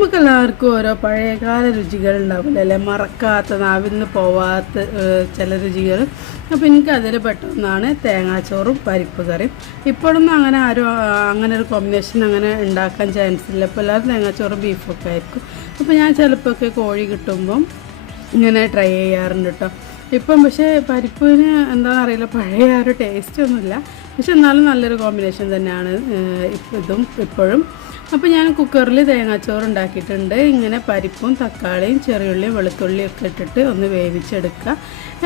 നമുക്കെല്ലാവർക്കും ഓരോ പഴയകാല രുചികൾ ഉണ്ടാവില്ല? മറക്കാത്ത നാവിൽ നിന്ന് പോവാത്ത ചില രുചികൾ. അപ്പോൾ എനിക്ക് അതിൽ പെട്ടെന്നാണ് തേങ്ങാച്ചോറും പരിപ്പ് കറിയും. ഇപ്പോഴൊന്നും അങ്ങനെ ആരും അങ്ങനെ ഒരു കോമ്പിനേഷൻ അങ്ങനെ ഉണ്ടാക്കാൻ ചാൻസ് ഇല്ല. ഇപ്പോൾ എല്ലാവരും തേങ്ങാച്ചോറും ബീഫൊക്കെ ആയിരിക്കും. അപ്പോൾ ഞാൻ ചിലപ്പോൾ ഒക്കെ കോഴി കിട്ടുമ്പം ഇങ്ങനെ ട്രൈ ചെയ്യാറുണ്ട് കേട്ടോ ഇപ്പം പക്ഷേ പരിപ്പിന് എന്താണെന്ന് അറിയില്ല പഴയ ആ ഒരു ടേസ്റ്റ് ഒന്നുമില്ല. പക്ഷെ എന്നാലും നല്ലൊരു കോമ്പിനേഷൻ തന്നെയാണ് ഇതും ഇപ്പോഴും. അപ്പോൾ ഞാൻ കുക്കറിൽ തേങ്ങാച്ചോറ് ഉണ്ടാക്കിയിട്ടുണ്ട്. ഇങ്ങനെ പരിപ്പും തക്കാളിയും ചെറിയുള്ളിയും വെളുത്തുള്ളിയും ഒക്കെ ഇട്ടിട്ട് ഒന്ന് വേവിച്ചെടുക്കുക.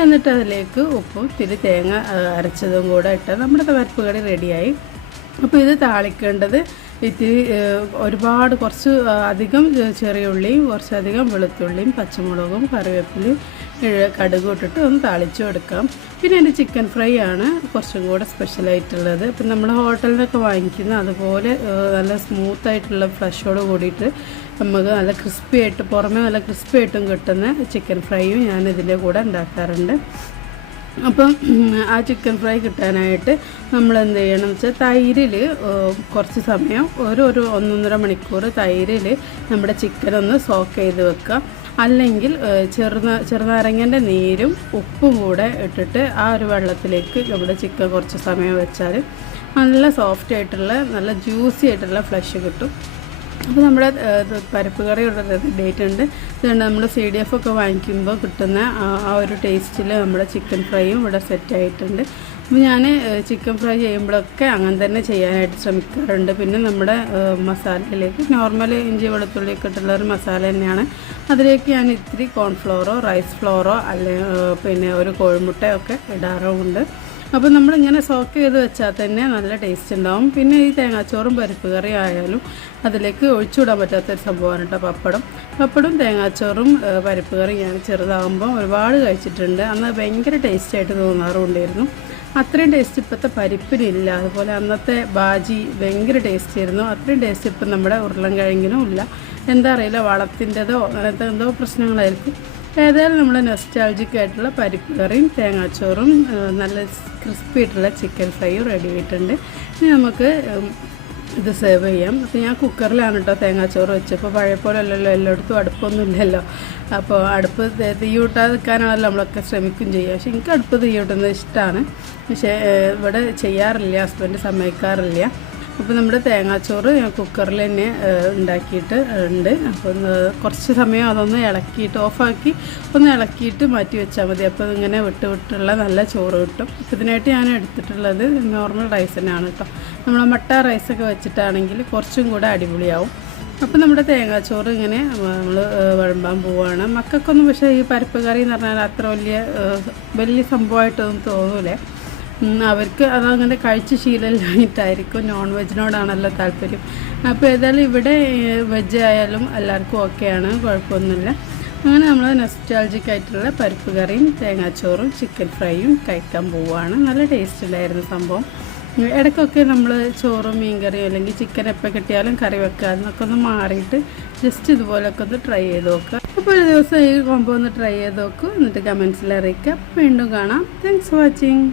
എന്നിട്ട് അതിലേക്ക് ഉപ്പും ഇത്തിരി തേങ്ങ അരച്ചതും കൂടെ ഇട്ട് നമ്മുടെ പരിപ്പ് കടി റെഡിയായി അപ്പോൾ ഇത് താളിക്കേണ്ടത് ഇത്തിരി ഒരുപാട് കുറച്ച് അധികം ചെറിയ ഉള്ളിയും കുറച്ചധികം വെളുത്തുള്ളിയും പച്ചമുളകും കറിവേപ്പിലയും കടുക് ഇട്ടിട്ട് ഒന്ന് താളിച്ചു കൊടുക്കാം പിന്നെ എന്റെ ചിക്കൻ ഫ്രൈ ആണ് കുറച്ചും കൂടെ സ്പെഷ്യലായിട്ടുള്ളത് ഇപ്പം നമ്മൾ ഹോട്ടലിൽ നിന്നൊക്കെ വാങ്ങിക്കുന്ന അതുപോലെ നല്ല സ്മൂത്തായിട്ടുള്ള ഫ്ലഷോട് കൂടിയിട്ട് നമുക്ക് നല്ല ക്രിസ്പി ആയിട്ട് പുറമേ നല്ല ക്രിസ്പി ആയിട്ടും കിട്ടുന്ന ചിക്കൻ ഫ്രൈയും ഞാൻ ഇതിന്റെ കൂടെ ഉണ്ടാക്കാറുണ്ട്. അപ്പം ആ ചിക്കൻ ഫ്രൈ കിട്ടാനായിട്ട് നമ്മൾ എന്ത് ചെയ്യണം വെച്ചാൽ തൈരിൽ കുറച്ച് സമയം ഒരു ഒരു ഒന്നൊന്നര മണിക്കൂർ തൈരിൽ നമ്മുടെ ചിക്കൻ ഒന്ന് സോക്ക് ചെയ്ത് വെക്കുക. അല്ലെങ്കിൽ ചെറുന ചെറുനാരങ്ങന്റെ നീരും ഉപ്പും കൂടെ ഇട്ടിട്ട് ആ ഒരു വെള്ളത്തിലേക്ക് നമ്മുടെ ചിക്കൻ കുറച്ച് സമയം വെച്ചാൽ നല്ല സോഫ്റ്റ് ആയിട്ടുള്ള നല്ല ജ്യൂസി ആയിട്ടുള്ള ഫ്ലഷ് കിട്ടും. അപ്പോൾ നമ്മുടെ പരിപ്പ് കറി ഇവിടെ ഡേറ്റ് ഉണ്ട്. അതുകൊണ്ട് നമ്മൾ സി ഡി എഫ് ഒക്കെ വാങ്ങിക്കുമ്പോൾ കിട്ടുന്ന ആ- ഒരു ടേസ്റ്റിൽ നമ്മുടെ ചിക്കൻ ഫ്രൈയും ഇവിടെ സെറ്റ് ആയിട്ടുണ്ട്. അപ്പോൾ ഞാൻ ചിക്കൻ ഫ്രൈ ചെയ്യുമ്പോഴൊക്കെ അങ്ങനെ തന്നെ ചെയ്യാനായിട്ട് ശ്രമിക്കാറുണ്ട്. പിന്നെ നമ്മുടെ മസാലയിലേക്ക് നോർമൽ ഇഞ്ചി വെളുത്തുള്ളിയൊക്കെ ഇട്ടുള്ള ഒരു മസാല തന്നെയാണ്. അതിലേക്ക് ഞാൻ ഇത്തിരി കോൺഫ്ലോറോ റൈസ് ഫ്ലോറോ അല്ലെ പിന്നെ ഒരു കോഴിമുട്ടയോ ഒക്കെ ഇടാറുമുണ്ട്. അപ്പോൾ നമ്മളിങ്ങനെ സോക്ക് ചെയ്ത് വെച്ചാൽ തന്നെ നല്ല ടേസ്റ്റ് ഉണ്ടാവും. പിന്നെ ഈ തേങ്ങാച്ചോറും പരിപ്പ് കറി ആയാലും അതിലേക്ക് ഒഴിച്ചുവിടാൻ പറ്റാത്തൊരു സംഭവമാണ് കേട്ടോ പപ്പടം. പപ്പടും തേങ്ങാച്ചോറും പരിപ്പ് കറി ഞാൻ ചെറുതാകുമ്പോൾ ഒരുപാട് കഴിച്ചിട്ടുണ്ട്. അന്ന് ഭയങ്കര ടേസ്റ്റായിട്ട് തോന്നാറുണ്ടായിരുന്നു. അത്രയും ടേസ്റ്റ് ഇപ്പോഴത്തെ പരിപ്പിനില്ല. അതുപോലെ അന്നത്തെ ബാജി ഭയങ്കര ടേസ്റ്റ് ആയിരുന്നു. അത്രയും ടേസ്റ്റ് ഇപ്പം നമ്മുടെ ഉരുളൻകിഴങ്ങിനും ഇല്ല. എന്താ അറിയില്ല വളത്തിന്റെതോ അങ്ങനത്തെ എന്തോ പ്രശ്നങ്ങളായിരിക്കും. ഏതായാലും നമ്മൾ നെസ്റ്റാൾജിക്ക് ആയിട്ടുള്ള പരിപ്പ് കറിയും തേങ്ങാച്ചോറും നല്ല ക്രിസ്പി ആയിട്ടുള്ള ചിക്കൻ ഫ്രൈയും റെഡി ആയിട്ടുണ്ട്. ഇനി നമുക്ക് ഇത് സെർവ് ചെയ്യാം. അപ്പോൾ ഞാൻ കുക്കറിലാണ് കേട്ടോ തേങ്ങാച്ചോറ് വെച്ചപ്പോൾ പഴയ പോലെ അല്ലല്ലോ എല്ലായിടത്തും അടുപ്പൊന്നും ഇല്ലല്ലോ അപ്പോൾ അടുപ്പ് തെ- തീ കൂട്ടാതെ നിൽക്കാനാണല്ലോ നമ്മളൊക്കെ ശ്രമിക്കും ചെയ്യുക. പക്ഷേ എനിക്ക് അടുപ്പ് തീ കൂട്ടുന്നത് ഇഷ്ടമാണ് പക്ഷേ ഇവിടെ ചെയ്യാറില്ല ഹസ്ബൻഡ് സമ്മതിക്കാറില്ല. അപ്പോൾ നമ്മുടെ തേങ്ങാച്ചോറ് ഞാൻ കുക്കറിൽ തന്നെ ഉണ്ടാക്കിയിട്ട് ഉണ്ട്. അപ്പോൾ കുറച്ച് സമയം അതൊന്ന് ഇളക്കിയിട്ട് ഓഫാക്കി ഒന്ന് ഇളക്കിയിട്ട് മാറ്റി വെച്ചാൽ മതി. അപ്പോൾ ഇങ്ങനെ വിട്ട് വിട്ടുള്ള നല്ല ചോറ് കിട്ടും. അപ്പോൾ ഇതിനായിട്ട് ഞാൻ എടുത്തിട്ടുള്ളത് നോർമൽ റൈസ് തന്നെയാണ് കേട്ടോ നമ്മൾ മട്ട റൈസൊക്കെ വെച്ചിട്ടാണെങ്കിൽ കുറച്ചും കൂടെ അടിപൊളിയാവും. അപ്പോൾ നമ്മുടെ തേങ്ങാച്ചോറ് ഇങ്ങനെ നമ്മൾ വിളമ്പാൻ പോവുകയാണ് മക്കൾക്കൊന്നും പക്ഷേ ഈ പരിപ്പ് കറി എന്ന് പറഞ്ഞാൽ അത്ര വലിയ വലിയ സംഭവമായിട്ടൊന്നും തോന്നൂലേ. അവർക്ക് അതങ്ങനെ കഴിച്ച് ശീലമില്ലായിട്ടായിരിക്കും നോൺ വെജിനോടാണല്ലോ താല്പര്യം. അപ്പോൾ ഏതായാലും ഇവിടെ വെജ് ആയാലും എല്ലാവർക്കും ഓക്കെയാണ് കുഴപ്പമൊന്നുമില്ല. അങ്ങനെ നമ്മൾ നെസ്റ്റാൾജിക് ആയിട്ടുള്ള പരിപ്പ് കറിയും തേങ്ങാച്ചോറും ചിക്കൻ ഫ്രൈയും കഴിക്കാൻ പോവുകയാണ്. നല്ല ടേസ്റ്റ് ഉണ്ടായിരുന്നു സംഭവം. ഇടയ്ക്കൊക്കെ നമ്മൾ ചോറും മീൻ മീൻകറിയും അല്ലെങ്കിൽ ചിക്കൻ എപ്പോൾ കിട്ടിയാലും കറി വെക്കുക എന്നൊക്കെ ഒന്ന് മാറിയിട്ട് ജസ്റ്റ് ഇതുപോലൊക്കെ ഒന്ന് ട്രൈ ചെയ്ത് നോക്കുക. അപ്പോൾ ഒരു ദിവസം ഈ കോംബോ ഒന്ന് ട്രൈ ചെയ്ത് നോക്കുക എന്നിട്ട് കമൻസിൽ അറിയിക്കുക വീണ്ടും കാണാം. Thanks for watching